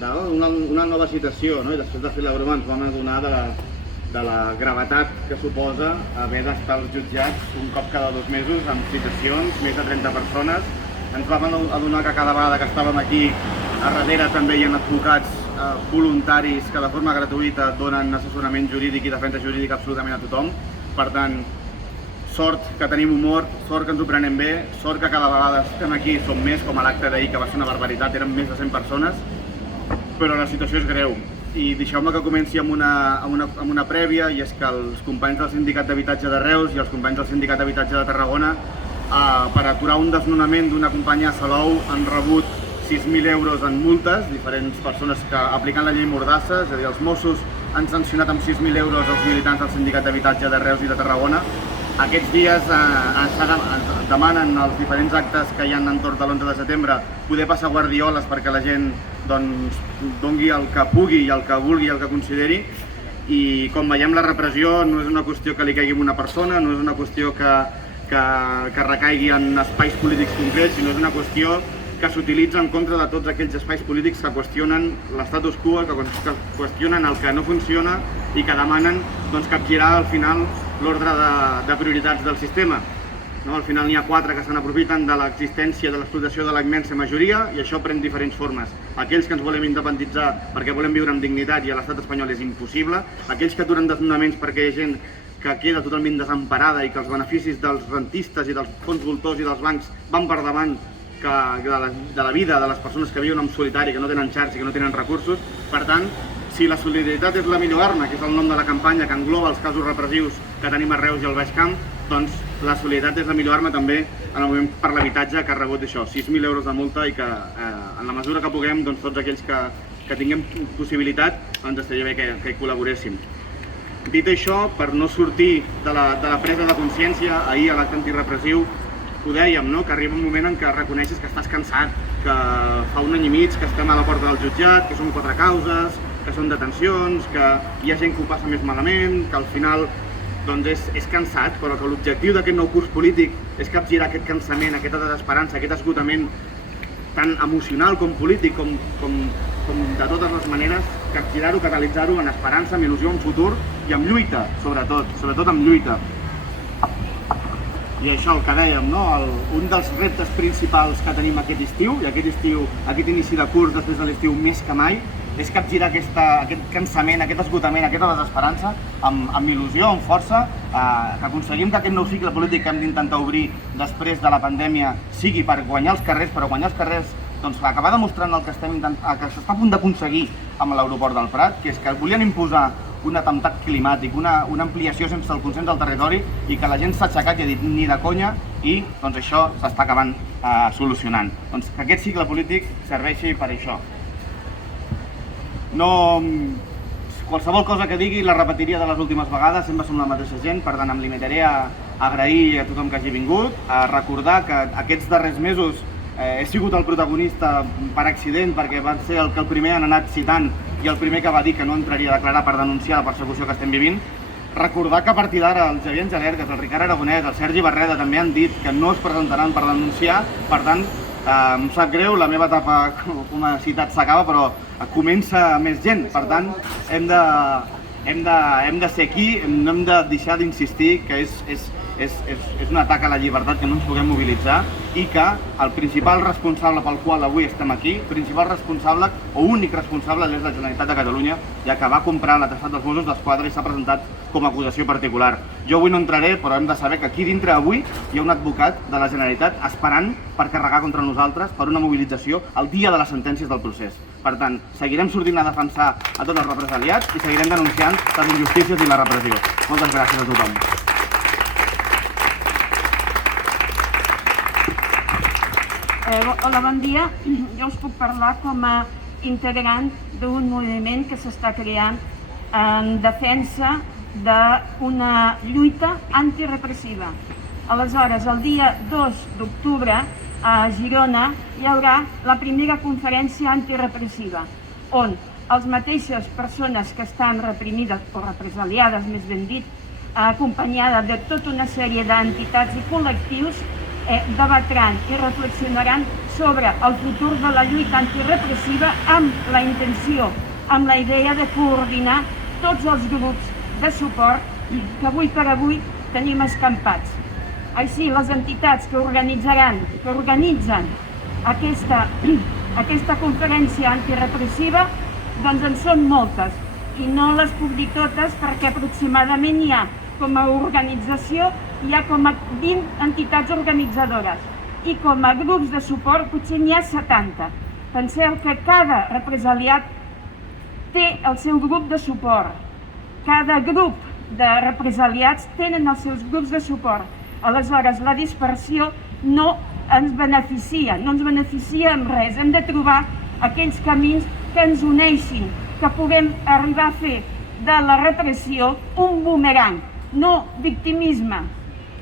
una nova situació, i després de fer la broma ens vam adonar de la gravetat que suposa haver d'estar als jutjats un cop cada 2 mesos amb citacions, més de 30 persones. Ens vam adonar que cada vegada que estàvem aquí a darrere també hi ha advocats voluntaris que de forma gratuïta donen assessorament jurídic i defensa jurídica absolutament a tothom. Per tant, sort que tenim humor, sort que ens ho prenem bé, sort que cada vegada estem aquí, som més, com a l'acte d'ahir, que va ser una barbaritat, eren més de 100 persones, però la situació és greu. I deixeu-me que comenci amb una prèvia, i és que els companys del Sindicat d'Habitatge de Reus i els companys del Sindicat d'Habitatge de Tarragona, per aturar un desnonament d'una companya a Salou, han rebut 6.000 euros en multes, diferents persones que aplicant la llei Mordassa, és a dir, els Mossos han sancionat amb 6.000 euros els militants del Sindicat d'Habitatge de Reus i de Tarragona. Aquests dies demanen als diferents actes que hi ha entorn de l'11 de setembre poder passar guardioles perquè la gent doni el que pugui i el que vulgui i el que consideri. I com veiem, la repressió no és una qüestió que li caigui a una persona, no és una qüestió que recaigui en espais polítics concrets, sinó és una qüestió que s'utilitza en contra de tots aquells espais polítics que qüestionen l'estatus quo, que qüestionen el que no funciona i que demanen capgirar al final l'ordre de prioritats del sistema. Al final n'hi ha 4 que se n'aprofiten de l'existència de l'explotació de la immensa majoria i això pren diferents formes. Aquells que ens volem independitzar perquè volem viure amb dignitat i a l'estat espanyol és impossible, aquells que aturen desnonaments perquè hi ha gent que queda totalment desemparada i que els beneficis dels rentistes i dels fons voltors i dels bancs van per davant de la vida de les persones que viuen en solitari, que no tenen xarxa i que no tenen recursos. Per tant, si la solidaritat és la millor arma, que és el nom de la campanya que engloba els casos repressius que tenim a Reus i al Baix Camp, doncs la solidaritat és la millor arma també en el moment per l'habitatge, que ha rebut això, 6.000 euros de multa, i que en la mesura que puguem, tots aquells que tinguem possibilitat, ens estaria bé que hi col·laboréssim. Dit això, per no sortir de la presa de consciència, ahir a l'acte antirepressiu ho dèiem, que arriba un moment en què reconeixes que estàs cansat, que fa un any i mig que estem a la porta del jutjat, que són 4 causes, que són detencions, que hi ha gent que ho passa més malament, que al final és cansat, però que l'objectiu d'aquest nou curs polític és capgirar aquest cansament, aquesta desesperança, aquest esgotament tant emocional com polític, com de totes les maneres, capgirar-ho, catalitzar-ho en esperança, amb il·lusió, en futur i amb lluita, sobretot amb lluita. I això, el que dèiem, un dels reptes principals que tenim aquest estiu, i aquest inici de curs després de l'estiu més que mai, és capgirar aquest cansament, aquest esgotament, aquesta desesperança amb il·lusió, amb força, que aconseguim que aquest nou cicle polític que hem d'intentar obrir després de la pandèmia sigui per guanyar els carrers, però guanyar els carrers acabar demostrant el que s'està a punt d'aconseguir amb l'aeroport del Prat, que és que volien imposar un atemptat climàtic, una ampliació sense el consens del territori, i que la gent s'ha aixecat i ha dit ni de conya, i això s'està acabant solucionant. Que aquest cicle polític serveixi per això. Qualsevol cosa que digui la repetiria de les últimes vegades, sempre som la mateixa gent, per tant em limitaré a agrair a tothom que hagi vingut, a recordar que aquests darrers mesos he sigut el protagonista per accident, perquè va ser el que el primer han anat citant i el primer que va dir que no entraria a declarar per denunciar la persecució que estem vivint. Recordar que a partir d'ara el Xavier Engelergues, el Ricard Aragonès, el Sergi Barreda també han dit que no es presentaran per denunciar. Per tant, em sap greu, la meva etapa com a citat s'acaba, però comença més gent. Per tant, hem de ser aquí, no hem de deixar d'insistir que és un atac a la llibertat, que no ens puguem mobilitzar, i que el principal responsable pel qual avui estem aquí, principal responsable o únic responsable és la Generalitat de Catalunya, ja que va comprar l'atestat dels Mossos d'Esquadra i s'ha presentat com a acusació particular. Jo avui no entraré, però hem de saber que aquí dintre avui hi ha un advocat de la Generalitat esperant per carregar contra nosaltres per una mobilització el dia de les sentències del procés. Per tant, seguirem sortint a defensar a tots els represaliats i seguirem denunciant les injustícies i la repressió. Moltes gràcies a tothom. Hola, bon dia. Jo us puc parlar com a integrant d'un moviment que s'està creant en defensa d'una lluita antirepressiva. Aleshores, el dia 2 d'octubre a Girona hi haurà la primera conferència antirepressiva, on les mateixes persones que estan reprimides o represaliades, més ben dit, acompanyades de tota una sèrie d'entitats i col·lectius, debatran i reflexionaran sobre el futur de la lluita antirepressiva amb la intenció, amb la idea de coordinar tots els grups de suport que avui per avui tenim escampats. Així, les entitats que organitzen aquesta conferència antirepressiva, doncs en són moltes, i no les puc dir totes perquè aproximadament hi ha com a organització, hi ha com a 20 entitats organitzadores, i com a grups de suport potser n'hi ha 70. Penseu que cada represaliat té el seu grup de suport. Cada grup de represaliats tenen els seus grups de suport. Aleshores, la dispersió no ens beneficia, no ens beneficia en res. Hem de trobar aquells camins que ens uneixin, que puguem arribar a fer de la repressió un bumerang, no victimisme.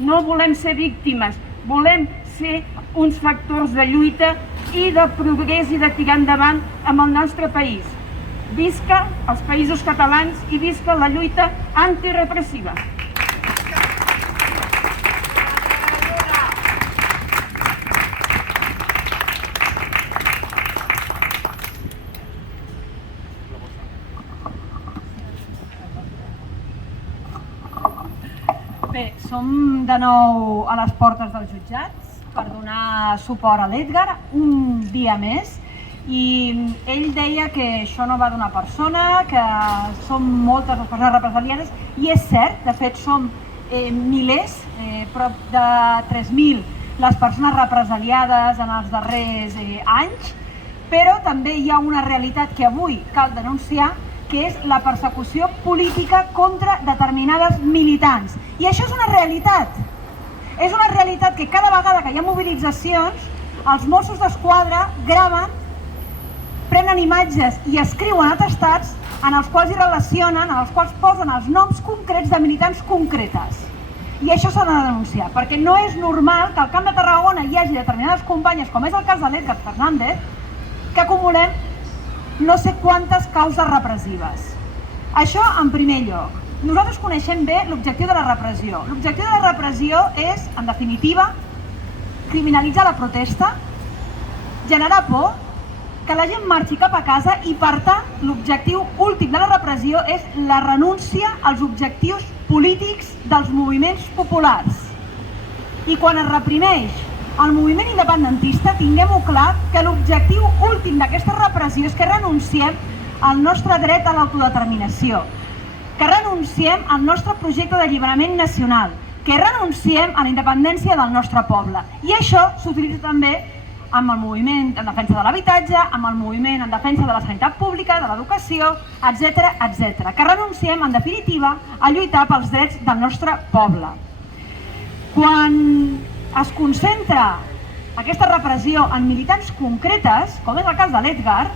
No volem ser víctimes, volem ser uns factors de lluita i de progrés i de tirar endavant amb el nostre país. Visca els països catalans i visca la lluita antirepressiva. Bé, som de nou a les portes dels jutjats per donar suport a l'Edgar un dia més, i ell deia que això no va d'una persona, que som moltes les persones represaliades, i és cert, de fet som milers, prop de 3.000 les persones represaliades en els darrers anys, però també hi ha una realitat que avui cal denunciar, que és la persecució política contra determinades militants. I això és una realitat. És una realitat que cada vegada que hi ha mobilitzacions, els Mossos d'Esquadra graven, prenen imatges i escriuen atestats en els quals hi relacionen, en els quals posen els noms concrets de militants concretes. I això s'ha de denunciar, perquè no és normal que al Camp de Tarragona hi hagi determinades companyes, com és el cas de l'Edgar Fernández, que acumulem no sé quantes causes repressives. Això en primer lloc. Nosaltres coneixem bé l'objectiu de la repressió. L'objectiu de la repressió és, en definitiva, criminalitzar la protesta, generar por, que la gent marxi cap a casa i, per tant, l'objectiu últim de la repressió és la renúncia als objectius polítics dels moviments populars. I quan es reprimeix el moviment independentista, tinguem-ho clar que l'objectiu últim d'aquesta repressió és que renunciem al nostre dret a l'autodeterminació, que renunciem al nostre projecte d'alliberament nacional, que renunciem a la independència del nostre poble. I això s'utilitza també amb el moviment en defensa de l'habitatge, amb el moviment en defensa de la sanitat pública, de l'educació, etc. Que renunciem, en definitiva, a lluitar pels drets del nostre poble. Quan es concentra aquesta repressió en militants concretes, com és el cas de l'Edgar,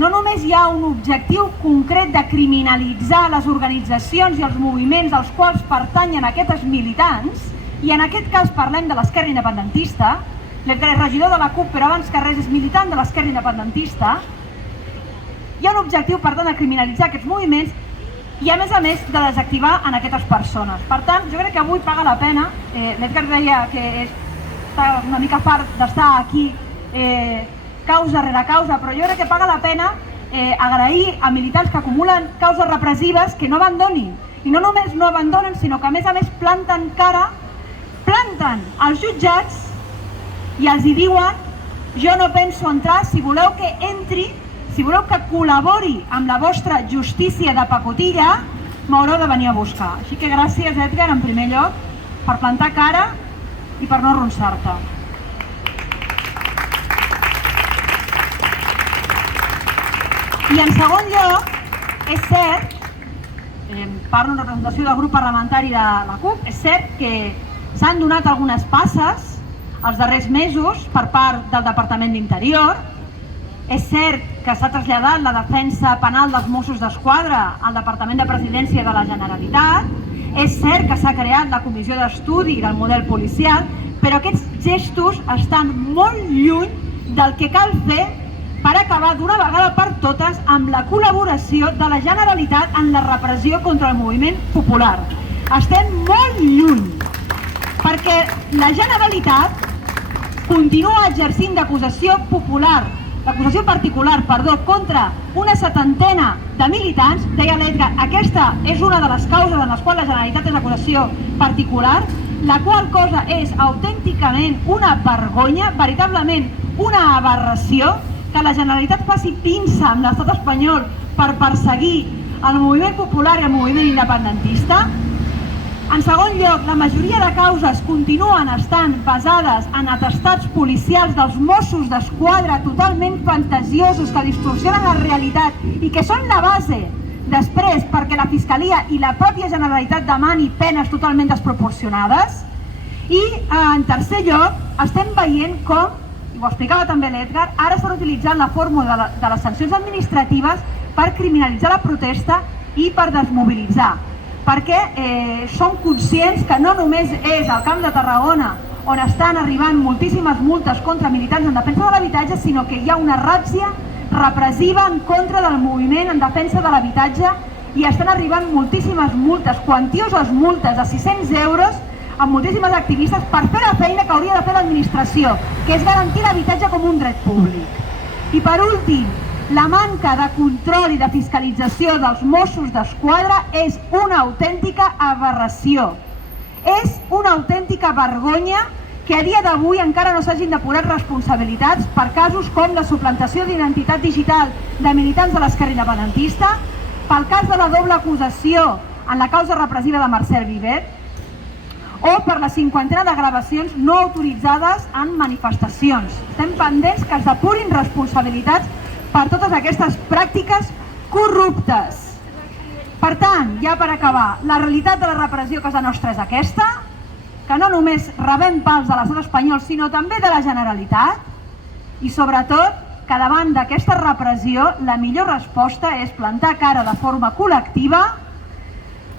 no només hi ha un objectiu concret de criminalitzar les organitzacions i els moviments als quals pertanyen aquests militants, i en aquest cas parlem de l'esquerra independentista, l'Edgar és regidor de la CUP, però abans que res és militant de l'esquerra independentista, hi ha un objectiu, per tant, de criminalitzar aquests moviments i, a més, de desactivar en aquestes persones. Per tant, jo crec que avui paga la pena, l'Edgar deia que està una mica fart d'estar aquí causa rere causa, però jo crec que paga la pena agrair a militants que acumulen causes repressives que no abandonin. I no només no abandonen, sinó que a més planten cara, planten els jutjats i els hi diuen: jo no penso entrar, si voleu que entri, si voleu que col·labori amb la vostra justícia de pacotilla, m'haureu de venir a buscar. Així que gràcies, Edgar, en primer lloc, per plantar cara i per no arronsar-te. I en segon lloc, és cert, parlo en representació del grup parlamentari de la CUP, és cert que s'han donat algunes passes els darrers mesos per part del Departament d'Interior. És cert que s'ha traslladat la defensa penal dels Mossos d'Esquadra al Departament de Presidència de la Generalitat. És cert que s'ha creat la Comissió d'Estudi del Model Policial, però aquests gestos estan molt lluny del que cal fer per acabar d'una vegada per totes amb la col·laboració de la Generalitat en la repressió contra el moviment popular. Estem molt lluny, perquè la Generalitat continua exercint d'acusació particular, contra una setantena de militants. Deia l'Edgar, aquesta és una de les causes en les quals la Generalitat és acusació particular, la qual cosa és autènticament una vergonya, veritablement una aberració, que la Generalitat faci pinça amb l'estat espanyol per perseguir el moviment popular i el moviment independentista. En segon lloc, la majoria de causes continuen estant basades en atestats policials dels Mossos d'Esquadra totalment fantasiosos que distorsionen la realitat i que són la base després perquè la Fiscalia i la pròpia Generalitat demani penes totalment desproporcionades. I en tercer lloc, estem veient com, i ho explicava també l'Edgar, ara estan utilitzant la fórmula de les sancions administratives per criminalitzar la protesta i per desmobilitzar. Perquè som conscients que no només és al Camp de Tarragona on estan arribant moltíssimes multes contra militants en defensa de l'habitatge, sinó que hi ha una ràtzia repressiva en contra del moviment en defensa de l'habitatge i estan arribant moltíssimes multes, quantioses multes de 600 euros amb moltíssimes activistes per fer la feina que hauria de fer l'administració, que és garantir l'habitatge com un dret públic. I per últim, la manca de control i de fiscalització dels Mossos d'Esquadra és una autèntica aberració. És una autèntica vergonya que a dia d'avui encara no s'hagin depurat responsabilitats per casos com la suplantació d'identitat digital de militants de l'esquerra independentista, pel cas de la doble acusació en la causa repressiva de Marcel Vivet, o per la cinquantena de gravacions no autoritzades en manifestacions. Estem pendents que es depurin responsabilitats per totes aquestes pràctiques corruptes. Per tant, ja per acabar, la realitat de la repressió a casa nostra és aquesta, que no només rebem pals de l'estat espanyol, sinó també de la Generalitat, i sobretot que davant d'aquesta repressió la millor resposta és plantar cara de forma col·lectiva,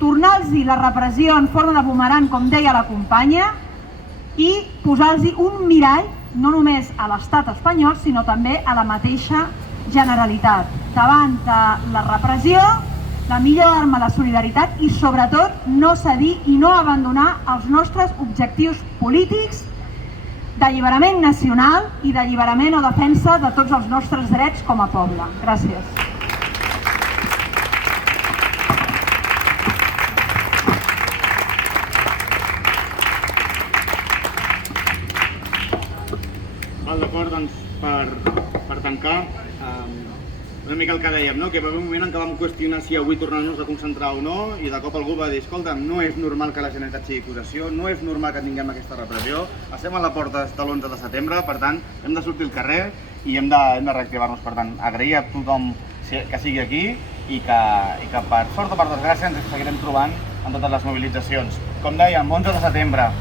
tornar-los la repressió en forma de bumerang, com deia la companya, i posar-los un mirall no només a l'estat espanyol, sinó també a la mateixa Generalitat. Davant de la repressió, la millor arma, la solidaritat i sobretot no cedir i no abandonar els nostres objectius polítics d'alliberament nacional i d'alliberament o defensa de tots els nostres drets com a poble. Gràcies. D'acord, doncs per tancar, una mica el que dèiem, que va haver un moment en què vam qüestionar si avui tornar-nos a concentrar o no, i de cop algú va dir, escolta, no és normal que la Generalitat sigui acusació, no és normal que tinguem aquesta repressió, estem a la porta de l'11 de setembre, per tant, hem de sortir al carrer i hem de reactivar-nos. Per tant, agrair a tothom que sigui aquí i que per sort o per desgràcia ens seguirem trobant en totes les mobilitzacions. Com dèiem, 11 de setembre,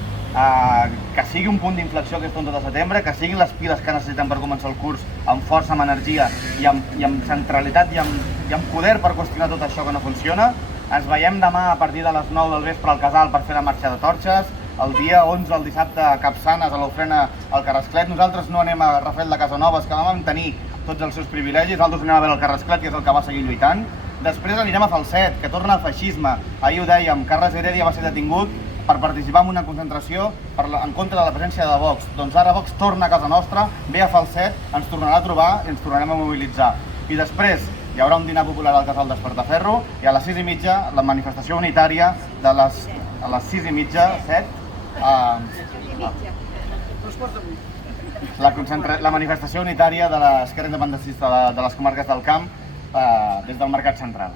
que sigui un punt d'inflexió aquest 11 de setembre, que siguin les piles que necessiten per començar el curs amb força, amb energia i amb centralitat i amb poder per qüestionar tot això que no funciona. Ens veiem demà a partir de les 9 del vespre al Casal per fer la marxa de torxes, el dia 11, el dissabte, a Capçanes, a l'Ofrena, al Carrasclet. Nosaltres no anem a Rafel de Casanovas, que vam tenir tots els seus privilegis, nosaltres anem a veure el Carrasclet, que és el que va seguir lluitant. Després anirem a Falset, que torna el feixisme. Ahir ho dèiem, Carles Heredia va ser detingut per participar en una concentració en contra de la presència de Vox. Doncs ara Vox torna a casa nostra, ve a Falset, ens tornarà a trobar i ens tornarem a mobilitzar. I després hi haurà un dinar popular al Casal d'Espartaferro i a les 6:30 la manifestació unitària a les 6:30, 7, la manifestació unitària de l'esquerra independentista de les comarques del Camp des del Mercat Central.